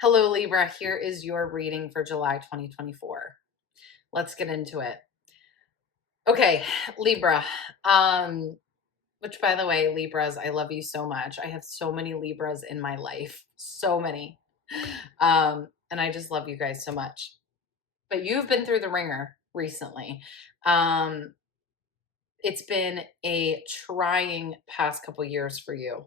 Hello, Libra. Here is your reading for July 2024. Let's get into it. Okay, Libra. Which, by the way, Libras, I love you so much. I have so many Libras in my life, so many. And I just love you guys so much. But you've been through the ringer recently. Um, it's been a trying past couple years for you.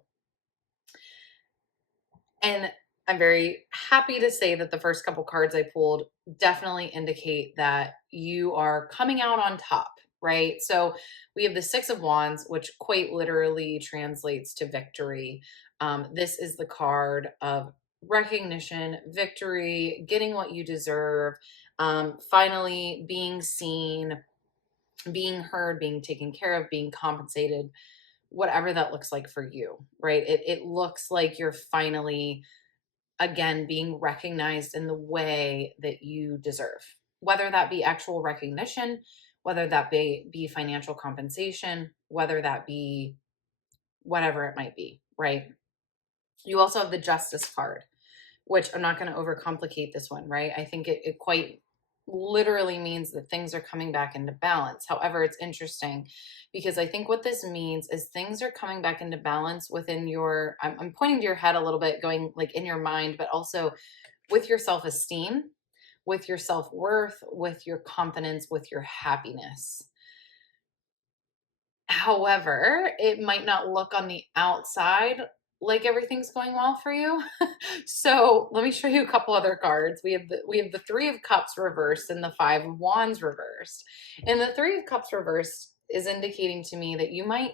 And I'm very happy to say that the first couple cards I pulled definitely indicate that you are coming out on top, right? So we have the Six of Wands, which quite literally translates to victory. This is the card of recognition, victory, getting what you deserve, finally being seen, being heard, being taken care of, being compensated, whatever that looks like for you, right? It looks like you're finally again being recognized in the way that you deserve, whether that be actual recognition, whether that be financial compensation, whether that be whatever it might be, right? You also have the Justice card, which I'm not going to overcomplicate this one, right? I think it quite literally means that things are coming back into balance. However, it's interesting because I think what this means is things are coming back into balance within your, I'm pointing to your head a little bit, going like in your mind, but also with your self-esteem, with your self-worth, with your confidence, with your happiness. However, it might not look on the outside like everything's going well for you. So let me show you a couple other cards. We have the Three of Cups reversed and the Five of Wands reversed. And the Three of Cups reversed is indicating to me that you might,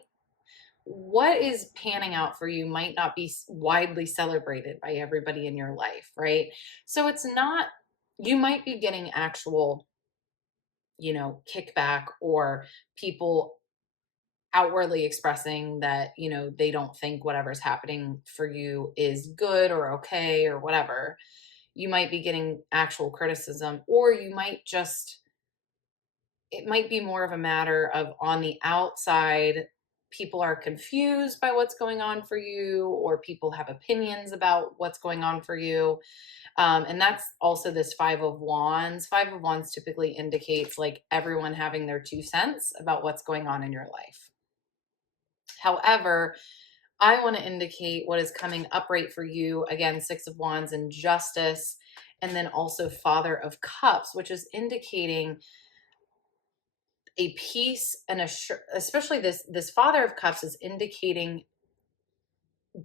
what is panning out for you might not be widely celebrated by everybody in your life, right? So it's not, you might be getting actual, kickback or people outwardly expressing that, they don't think whatever's happening for you is good or okay or whatever. You might be getting actual criticism, or you might just, it might be more of a matter of on the outside, people are confused by what's going on for you, or people have opinions about what's going on for you. And that's also this Five of Wands. Five of Wands typically indicates like everyone having their 2 cents about what's going on in your life. However, I want to indicate what is coming upright for you. Again, Six of Wands and Justice, and then also Father of Cups, which is indicating a peace and especially this Father of Cups is indicating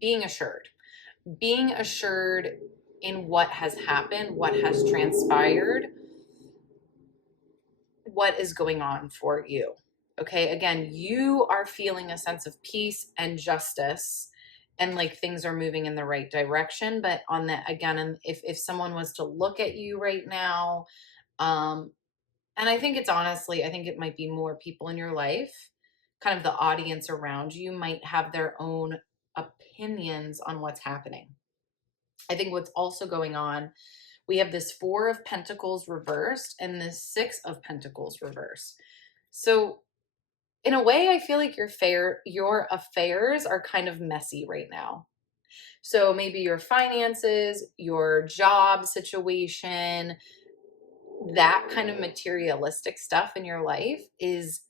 being assured in what has happened, what has transpired, what is going on for you. Okay, again, you are feeling a sense of peace and justice and like things are moving in the right direction. But on that, again, and if someone was to look at you right now, um, and I think it's honestly, I think it might be more people in your life, kind of the audience around you might have their own opinions on what's happening. I think what's also going on, we have this Four of Pentacles reversed and this Six of Pentacles reversed. So in a way, I feel like your affairs are kind of messy right now. So maybe your finances, your job situation, that kind of materialistic stuff in your life is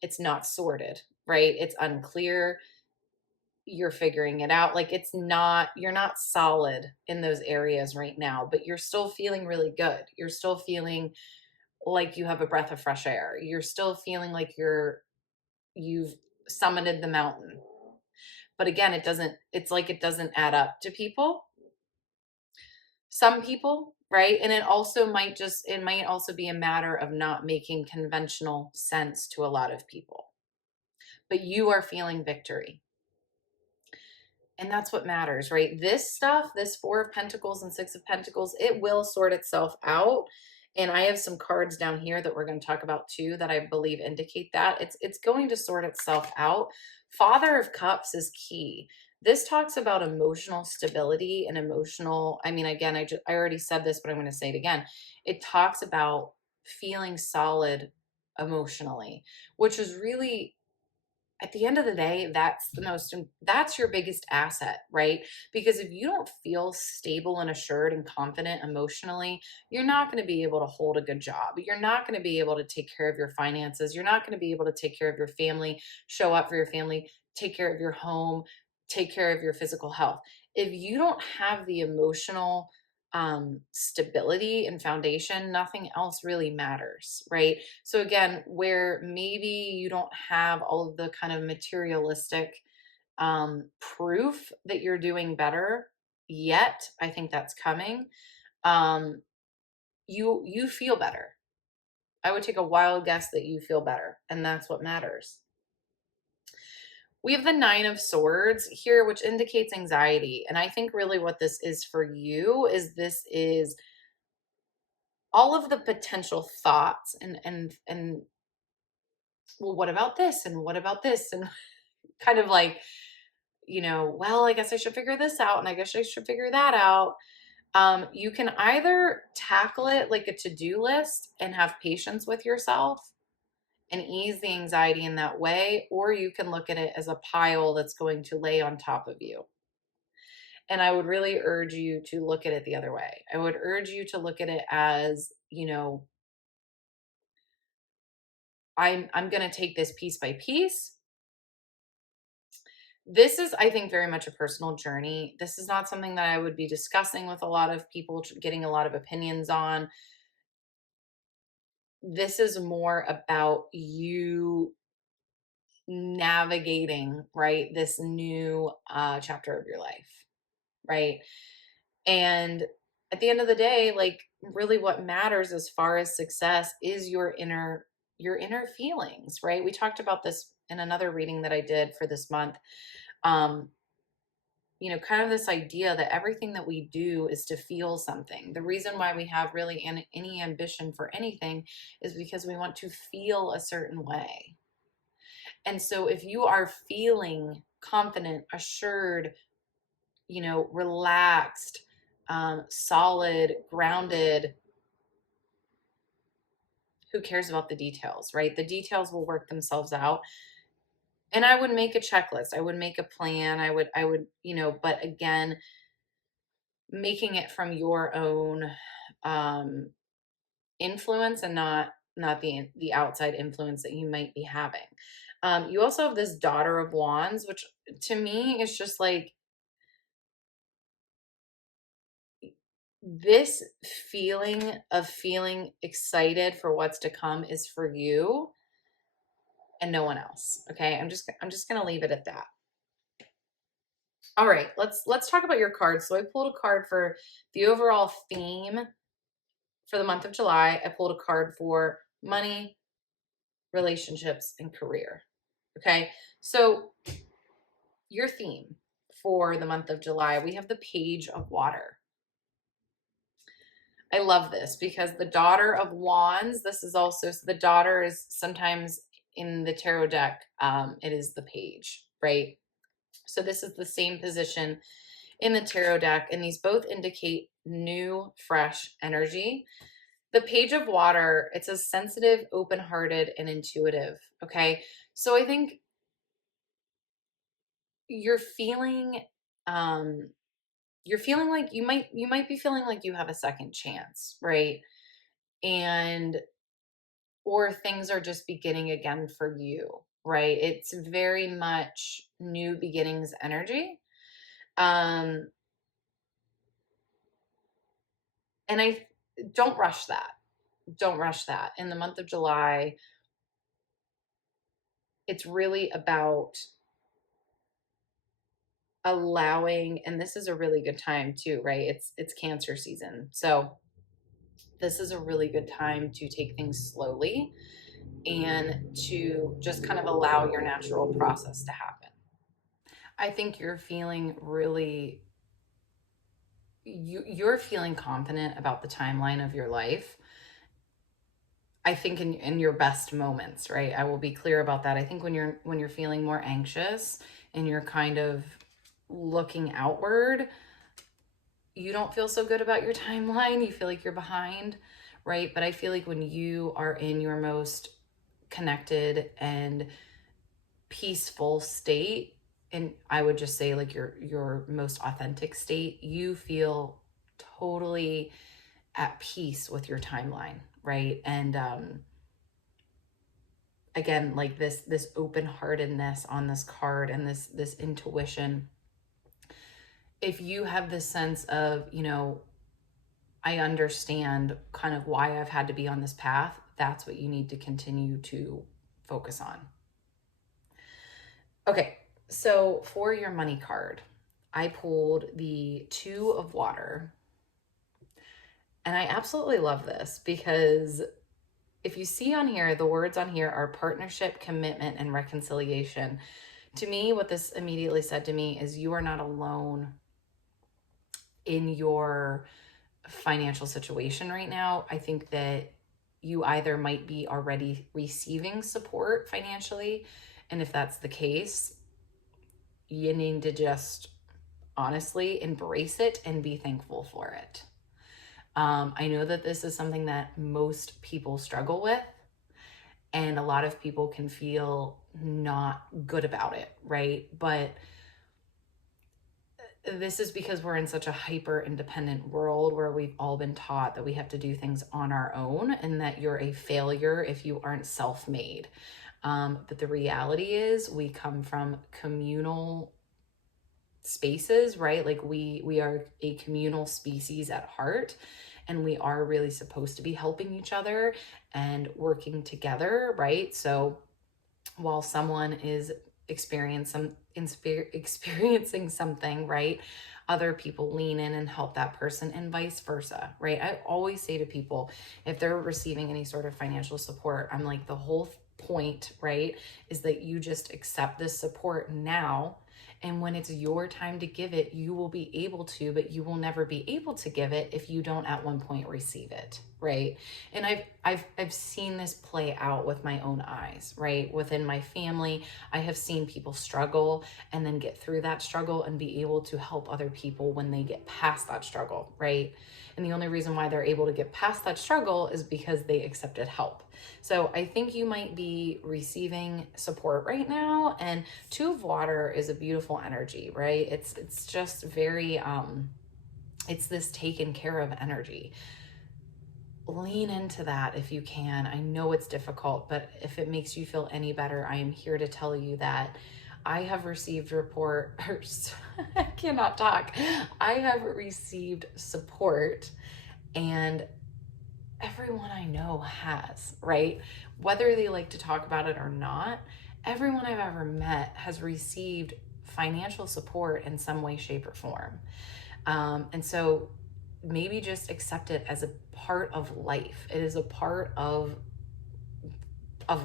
it's not sorted, right? It's unclear. You're figuring it out. Like you're not solid in those areas right now, but you're still feeling really good. You're still feeling like you have a breath of fresh air. You're still feeling like you've summited the mountain. But again, it's like it doesn't add up to some people, right? And it might also be a matter of not making conventional sense to a lot of people. But you are feeling victory. And that's what matters, right? This stuff, this Four of Pentacles and Six of Pentacles, it will sort itself out. And I have some cards down here that we're going to talk about too that I believe indicate that. It's going to sort itself out. Father of Cups is key. This talks about emotional stability and emotional, I mean, again, I already said this, but I'm going to say it again. It talks about feeling solid emotionally, which is really at the end of the day, that's your biggest asset, right? Because if you don't feel stable and assured and confident emotionally, you're not going to be able to hold a good job. You're not going to be able to take care of your finances. You're not going to be able to take care of your family, show up for your family, take care of your home, take care of your physical health. If you don't have the emotional stability and foundation, nothing else really matters, right? So again, where maybe you don't have all of the kind of materialistic proof that you're doing better yet, I think that's coming. Um, you feel better. I would take a wild guess that you feel better, and that's what matters. We have the Nine of Swords here, which indicates anxiety. And I think really what this is for you is this is all of the potential thoughts and well, what about this? And what about this? And kind of like, well, I guess I should figure this out and I guess I should figure that out. You can either tackle it like a to-do list and have patience with yourself and ease the anxiety in that way, or you can look at it as a pile that's going to lay on top of you. And I would really urge you to look at it the other way. I would urge you to look at it as, I'm going to take this piece by piece. This is, I think, very much a personal journey. This is not something that I would be discussing with a lot of people, getting a lot of opinions on. This is more about you navigating, right, this new chapter of your life, right? And at the end of the day, like really what matters as far as success is your inner feelings, right? We talked about this in another reading that I did for this month. Um, kind of this idea that everything that we do is to feel something. The reason why we have really any ambition for anything is because we want to feel a certain way. And so if you are feeling confident, assured, relaxed, solid, grounded, who cares about the details, right? The details will work themselves out. And I would make a checklist. I would make a plan. I would, but again, making it from your own um, influence and not the outside influence that you might be having. You also have this Daughter of Wands, which to me is just like this feeling of feeling excited for what's to come is for you and no one else. Okay, I'm just gonna leave it at that. All right, let's talk about your cards. So I pulled a card for the overall theme for the month of July. I pulled a card for money, relationships, and career. Okay, so your theme for the month of July, we have the Page of Water. I love this because the Daughter of Wands, this is also, so the daughter is sometimes in the tarot deck, it is the page, right? So this is the same position in the tarot deck, and these both indicate new, fresh energy. The Page of Water, it's a sensitive, open-hearted, and intuitive, okay? So I think you're feeling like you might be feeling like you have a second chance, right? And or things are just beginning again for you, right? It's very much new beginnings energy. Um and I don't rush that. Don't rush that. In the month of July, it's really about allowing, and this is a really good time too, right? It's Cancer season. So this is a really good time to take things slowly and to just kind of allow your natural process to happen. I think you're feeling really you're feeling confident about the timeline of your life. I think in your best moments, right? I will be clear about that. I think when you're feeling more anxious and you're kind of looking outward, you don't feel so good about your timeline. You feel like you're behind, right? But I feel like when you are in your most connected and peaceful state, and I would just say like your most authentic state, you feel totally at peace with your timeline, right? And again, like this open-heartedness on this card, and this intuition, if you have this sense of, I understand kind of why I've had to be on this path, that's what you need to continue to focus on. Okay, so for your money card, I pulled the Two of Water. And I absolutely love this because if you see on here, the words on here are partnership, commitment, and reconciliation. To me, what this immediately said to me is you are not alone in your financial situation right now. I think that you either might be already receiving support financially, and if that's the case, you need to just honestly embrace it and be thankful for it. I know that this is something that most people struggle with, and a lot of people can feel not good about it, right? But this is because we're in such a hyper independent world where we've all been taught that we have to do things on our own and that you're a failure if you aren't self-made. But the reality is we come from communal spaces, right? Like we are a communal species at heart, and we are really supposed to be helping each other and working together, right? So while someone is experiencing something, right, other people lean in and help that person, and vice versa, right? I always say to people, if they're receiving any sort of financial support, I'm like, the whole point, right, is that you just accept this support now, and when it's your time to give it, you will be able to, but you will never be able to give it if you don't at one point receive it, right? And I've seen this play out with my own eyes, right? Within my family, I have seen people struggle and then get through that struggle and be able to help other people when they get past that struggle, right? And the only reason why they're able to get past that struggle is because they accepted help. So I think you might be receiving support right now, and Two of Water is a beautiful energy, right? It's just very it's this taken care of energy. Lean into that if you can. I know it's difficult, but if it makes you feel any better, I am here to tell you that I have received I cannot talk. I have received support, and everyone I know has, right? Whether they like to talk about it or not, everyone I've ever met has received financial support in some way, shape, or form. And so maybe just accept it as a part of life. It is a part of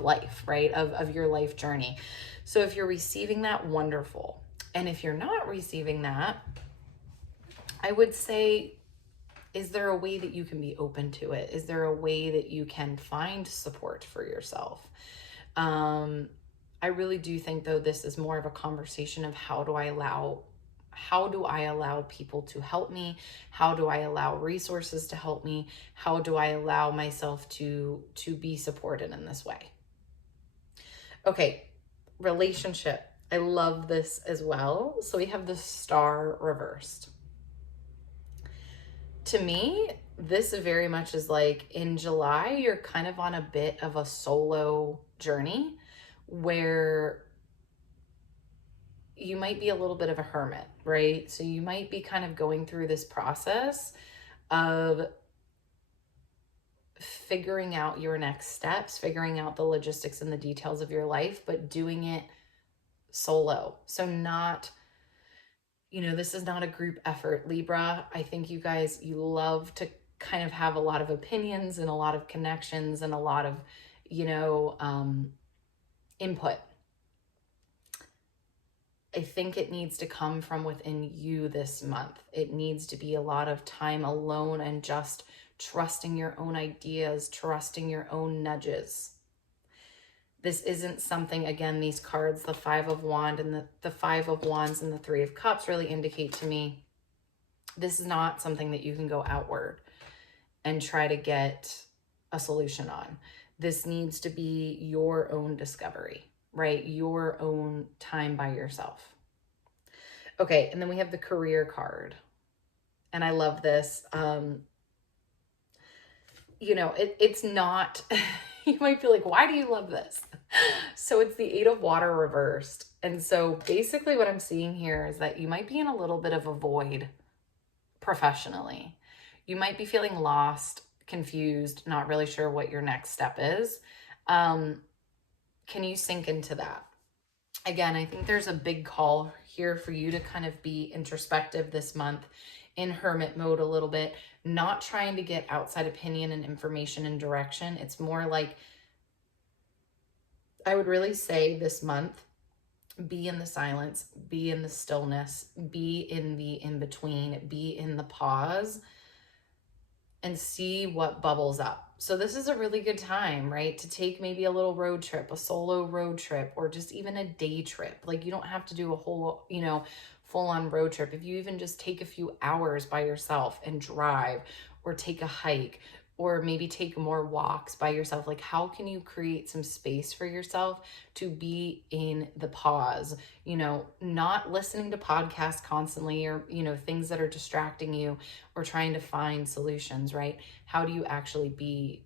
life, right? Of your life journey. So if you're receiving that, wonderful. And if you're not receiving that, I would say, is there a way that you can be open to it? Is there a way that you can find support for yourself? I really do think, though, this is more of a conversation of how do I allow people to help me? How do I allow resources to help me? How do I allow myself to be supported in this way? Okay, relationship. I love this as well. So we have the Star reversed. To me, this very much is like in July, you're kind of on a bit of a solo journey where you might be a little bit of a hermit, right? So you might be kind of going through this process of figuring out your next steps, figuring out the logistics and the details of your life, but doing it solo. So not, this is not a group effort, Libra. I think you guys, you love to kind of have a lot of opinions and a lot of connections and a lot of, input. I think it needs to come from within you this month. It needs to be a lot of time alone and just trusting your own ideas, trusting your own nudges. This isn't something, again, these cards, the Five of Wands and the Five of Wands and the Three of Cups really indicate to me, this is not something that you can go outward and try to get a solution on. This needs to be your own discovery. right? Your own time by yourself. Okay, and then we have the career card. And I love this. It's not, you might be like, why do you love this? So it's the Eight of Water reversed. And so basically what I'm seeing here is that you might be in a little bit of a void professionally. You might be feeling lost, confused, not really sure what your next step is. Can you sink into that? Again, I think there's a big call here for you to kind of be introspective this month, in hermit mode a little bit, not trying to get outside opinion and information and direction. It's more like, I would really say this month, be in the silence, be in the stillness, be in the in-between, be in the pause, and see what bubbles up. So this is a really good time, right? To take maybe a little road trip, a solo road trip, or just even a day trip. Like, you don't have to do a whole, full on road trip. If you even just take a few hours by yourself and drive, or take a hike, or maybe take more walks by yourself, like, how can you create some space for yourself to be in the pause, not listening to podcasts constantly, or, things that are distracting you, or trying to find solutions, right? How do you actually be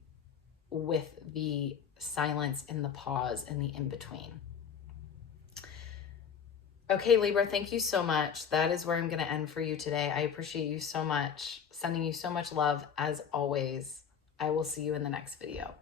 with the silence and the pause and the in-between? Okay, Libra, thank you so much. That is where I'm going to end for you today. I appreciate you so much. Sending you so much love as always. I will see you in the next video.